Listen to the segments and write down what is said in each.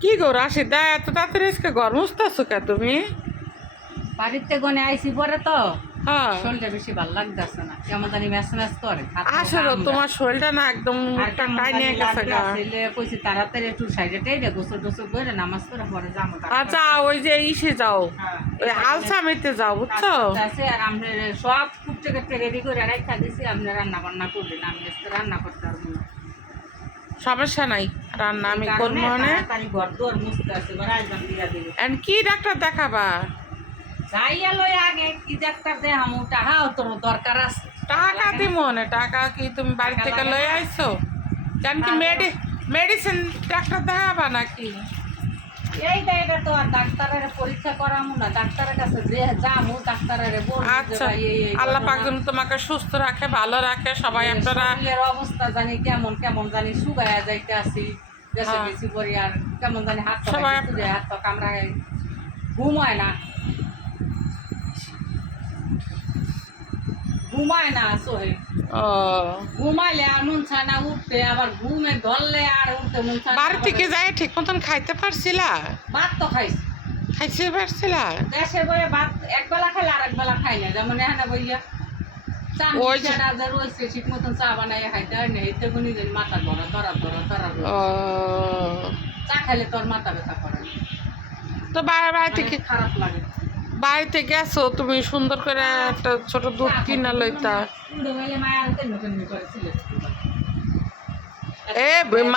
কি গো রাশিদা, এত তাড়াতাড়ি আজকে ঘর মুছতেছো কে তুমি? বাড়িতে গনে আইসি পরে তো হ্যাঁ, শরীরটা বেশি ভালো লাগতেছে না, কেমন জানি ম্যাচ ম্যাচ করে। আসলে তোমার শরীরটা না একদম টাইনে গেছে গা। কইছি তাড়াতাড়ি একটু সাইডে টেডে গোসল টোসল করে নামাজ পড়ে পরে যাবো। আচ্ছা, ওই যে ইসে যাও, ওই আলসামিতে যাও, বুঝছো? আছে আর আমরা সব কুটে কেটে রেডি করে রাখা দিছি, আপনি রান্না বান্না করবেন, আমি আজকে রান্না করতে পারবো না। সমস্যা নাই, রান্না আমি করবো। মানে তাড়াতাড়ি ঘর দুয়ার মুছতে আছে, এবার আইজান দিয়া দিবে। কি ডাক্তার দেখাবা? যাইয়া লই আগে কি ডাক্তার দেখামু, টাকাও তোর দরকার আছে। টাকা দি মনে টাকা কি তুমি বাড়ি থেকে লয়ে আইছো? কেন কি মেডিসিন ডাক্তার দেখাবা নাকি? এইটা এটা তো আর ডাক্তারের পরীক্ষা করামু না, ডাক্তারের কাছে যে যামু ডাক্তারের বলবো যে আচ্ছা, ভাই এই আল্লাহ পাক যেন তোমাকে সুস্থ রাখে, ভালো রাখে। সবাই আপনারা শরীরের অবস্থা জানি কেমন কেমন জানি শুকায়া যাইতে আসি, দেশে হ্যাঁ। গেছি পরে আর কেমন জানি হাত পা সবাই হাত পা কামড়ায়, ঘুমায় না ঘুমায় না সোহে। ও, ঘুমাইলে আর মন চায় না উঠতে, আবার ঘুমে ধরলে আর উঠতে মন চায় না। বাড়ি থেকে যাই ঠিক মতন খাইতে পারছিলা? ভাত তো খাইছি, খাইতে পারছিলা? দেশে বইয়ে ভাত একবেলা খাইলে আর একবেলা খাই না, যেমন এখানে বইয়া চা ওই যে- মিশাটা যে রয়েছে ঠিক মতন চা বানাইয়া খাইতে হয় না, এতে কোনো দিন মাথা ধরা ধরা ধরা ধরা ও, চা খাইলে তোর মাথা ব্যথা করে, তো বাড়ি থেকে খারাপ লাগে। বাড়িতে গেছো তুমি, সুন্দর করে একটা ছোট দুধ কিনা লইতা।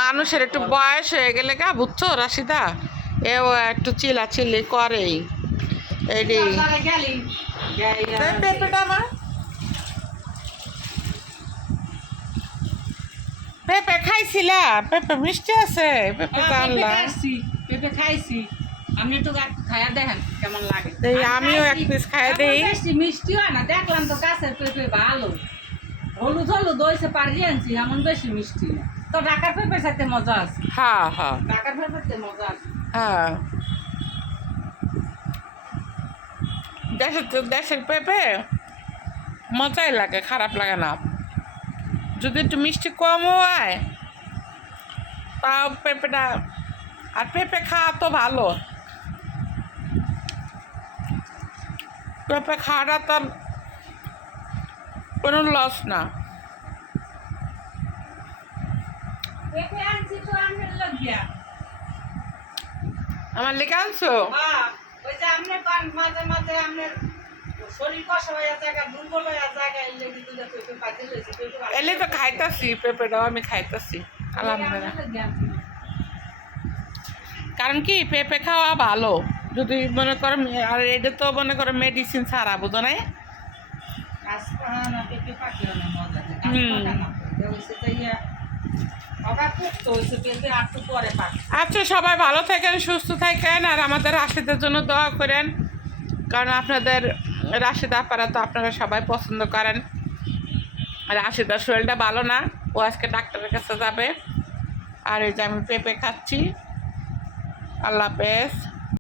মানুষের একটু বয়স হয়ে গেলে গা, বুঝছো রাশিদা, এও একটু চিল্লাচিল্লি করেই। এইটি পেঁপেটা আমার, পেঁপে খাইছিলা? পেঁপে মিষ্টি আছে, পেঁপে জানলা। পেঁপে খাইছি, আপনি একটু খাইয়া দেখেন কেমন লাগে। আমিও এক পিস খাইয়া দেই। বেশি মিষ্টি হয় না, দেখলাম তো গাছের পেঁপে ভালো, হলুদ হলুদ হয়েছে পারিয়ে আনছি, এমন বেশি মিষ্টি না। তো ঢাকার পেঁপের সাথে মজা আছে, হ্যাঁ হ্যাঁ ঢাকার পেঁপের সাথে মজা আছে। হ্যাঁ, দেশের পেঁপে মজাই লাগে, খারাপ লাগে না। যদি একটু মিষ্টি কমও হয় তাও পেঁপেটা, আর পেঁপে খাওয়া তো ভালো, পেঁপে খাওয়াটা তো কোনো লস না। পেঁপে আনছি তো আমের লাগিয়া। আমার লেগে আনছো? ওই যে আপনি পান মাঝে মাঝে আপনার শরীর কষ্ট হয়ে জায়গা দুর্বল হয়ে জায়গা এলে কিন্তু পেঁপে পাতি লইছে, এলে তো খাইতাছি, পেঁপেটাও আমি খাইতাছি আলহামদুলিল্লাহ। কারণ কি পেঁপে খাওয়া ভালো, যদি মনে করো, আর এটা তো মনে করো মেডিসিন ছাড়া, বুঝো না? আচ্ছা, সবাই ভালো থাকেন, সুস্থ থাকেন, আর আমাদের রাশিদের জন্য দোয়া করেন, কারণ আপনাদের রাশিদা আপারা তো আপনারা সবাই পছন্দ করেন। রাশিদার শরীরটা ভালো না, ও আজকে ডাক্তারের কাছে যাবে। আর এই যে আমি পেঁপে খাচ্ছি। আল্লাহ হাফেজ।